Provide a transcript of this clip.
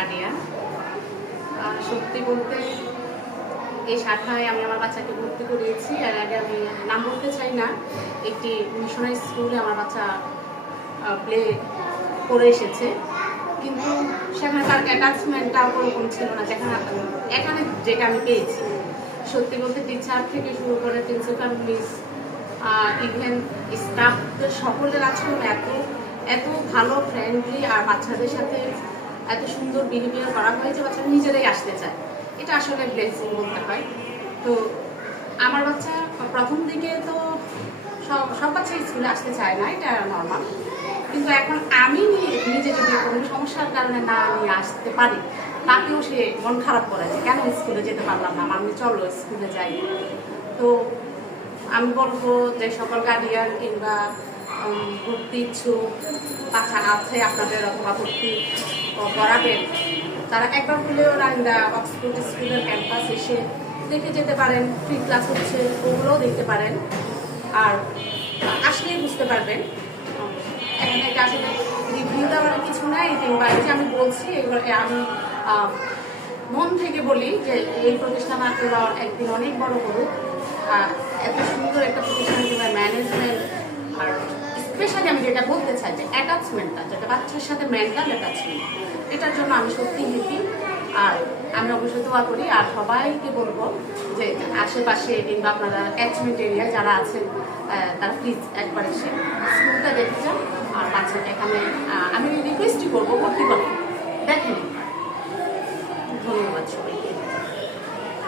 Guardian. সত্যি বলতে এই শাখায় আমি আমার বাচ্চাকে ভর্তি করিয়েছি। এর আগে আমি নাম বলতে চাই না, একটি মিশনারি স্কুলে আমার বাচ্চা প্লে করে এসেছে, কিন্তু সেখানকার অ্যাটাচমেন্টটা ওরকম ছিল না এখানে যেটা আমি পেয়েছি। সত্যি বলতে টিচার থেকে শুরু করে প্রিন্সিপাল মিস, ইভেন স্টাফদের সকলের আচরণ এত ভালো, ফ্রেন্ডলি, আর বাচ্চাদের সাথে এত সুন্দর বিহেভিয়ার করা হয়েছে, বাচ্চারা নিজেরাই আসতে চায়। এটা আসলে ব্লেসিং বলতে হয়। তো আমার বাচ্চা প্রথম দিকে তো সব বাচ্চা স্কুলে আসতে চায় না, এটা নর্মাল, কিন্তু এখন আমি নিজে যদি কোনো সমস্যার কারণে না নিয়ে আসতে পারি, তাকেও সে মন খারাপ করে যে কেন স্কুলে যেতে পারলাম না, আমি চলো স্কুলে যাই। তো আমি বলবো যে সকল গার্ডিয়ান কিংবা ভর্তি ইচ্ছুক বাচ্চা আছে আপনাদের অথবা ভর্তি করাবেন, তারা একবার হলেও রাইন্দা অক্সফোর্ড স্কুলের ক্যাম্পাস এসে দেখে যেতে পারেন। ফ্রি ক্লাস হচ্ছে, ওগুলোও দেখতে পারেন, আর আসলেই বুঝতে পারবেন। এখানে এটা আসলে রিভিউ দেওয়ার কিছু নাই, কিংবা এই যে আমি বলছি এগুলো আমি মন থেকে বলি যে এই প্রতিষ্ঠান আপনারা একদিন অনেক বড় করুক। এত সুন্দর একটা প্রতিষ্ঠান কিংবা ম্যানেজমেন্ট, আর স্পেশালি আমি যেটা বলতে চাই যে অ্যাটাচমেন্টটা, যেটা বাচ্চার সাথে মেন্টাল অ্যাটাচমেন্ট, এটার জন্য আমি সত্যি হ্যাপি। আর আমি অবশ্যই দোয়া করি, আর সবাইকে বলবো যে আশেপাশে কিংবা আপনারা ক্যাচমেন্ট এরিয়ায় যারা আছেন তারা প্লিজ একবার এসে স্কুলটা দেখে যান। আর বাচ্চাটা এখানে আমি রিকোয়েস্টই করবো ভর্তি করবো, দেখেন। ধন্যবাদ সবাই।